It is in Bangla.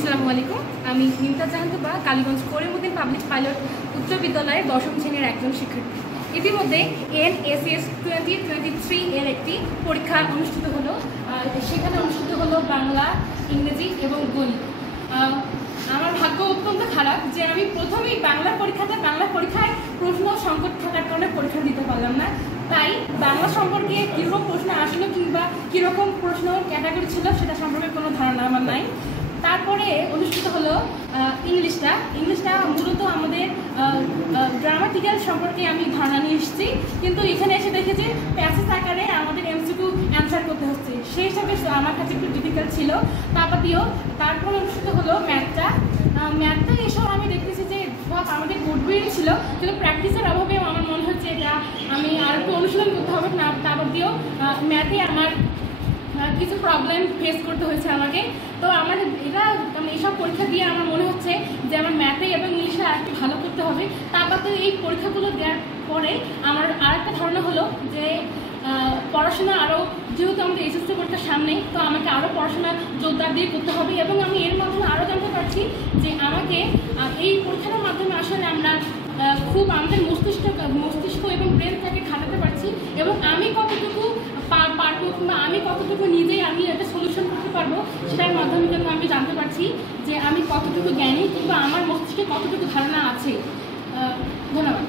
আসসালামু আলাইকুম। আমি নিমতাজ জাহান তুবা, কালীগঞ্জ করিমউদ্দিন পাবলিক পাইলট উচ্চ বিদ্যালয়ের 10ম শ্রেণীর একজন শিক্ষার্থী। ইতিমধ্যে NSS 2023 এর একটি পরীক্ষা অনুষ্ঠিত হলো। সেখানে অনুষ্ঠিত হলো বাংলা, ইংরেজি এবং গণিত। আমার ভাগ্য অত্যন্ত খারাপ যে আমি প্রথমেই বাংলা পরীক্ষায় প্রশ্ন সংকট থাকার কারণে পরীক্ষা দিতে পারলাম না। তাই বাংলা সম্পর্কে কীরকম প্রশ্ন আসলো কিংবা কীরকম প্রশ্ন ক্যাটাগরি ছিল সেটা সম্পর্কে কোনো ধারণা আমার নাই। তারপরে অনুষ্ঠিত হলো ইংলিশটা মূলত আমাদের গ্রামাটিক্যাল সম্পর্কে আমি ধারণা নিয়ে এসেছি, কিন্তু এখানে এসে দেখেছি প্যাসেজ আকারে আমাদের MCQ অ্যান্সার করতে হচ্ছে, সেই হিসাবে আমার কাছে একটু ডিফিকাল্ট ছিল। তারপর অনুষ্ঠিত হলো ম্যাথটা এসব আমি দেখতেছি যে সব আমাদের গুড বই ছিল, কিন্তু প্র্যাকটিসের অভাবে আমার মনে হচ্ছে এটা আমি আর একটু অনুশীলন করতে হবে না। তারপর দিয়েও ম্যাথে আমার কিছু প্রবলেম ফেস করতে হয়েছে আমাকে। তো এইসব পরীক্ষা দিয়ে আমার মনে হচ্ছে যে আমার ম্যাথে এবং ইংলিশে আর একটু ভালো করতে হবে। তারপর এই পরীক্ষাগুলো দেওয়ার পরে আমার আর একটা ধারণা হলো যে পড়াশোনা আরও, যেহেতু আমাদের SSC পরীক্ষার সামনে, তো আমাকে আরও পড়াশোনা জোরদার দিয়ে করতে হবে। এবং আমি এর মাধ্যমে আরও জানতে পারছি যে আমাকে এই পরীক্ষার মাধ্যমে আসলে আমরা খুব আমাদের মস্তিষ্ক এবং ব্রেনটাকে খাটাতে পারছি, এবং আমি কতটুকু পারবো কিংবা আমি কতটুকু নিজেই একটা সলিউশন করতে পারবো সেটার মাধ্যমে কিন্তু আমি জানতে পারছি যে আমি কতটুকু জ্ঞানী কিংবা আমার মস্তিষ্কে কতটুকু ধারণা আছে। ধন্যবাদ।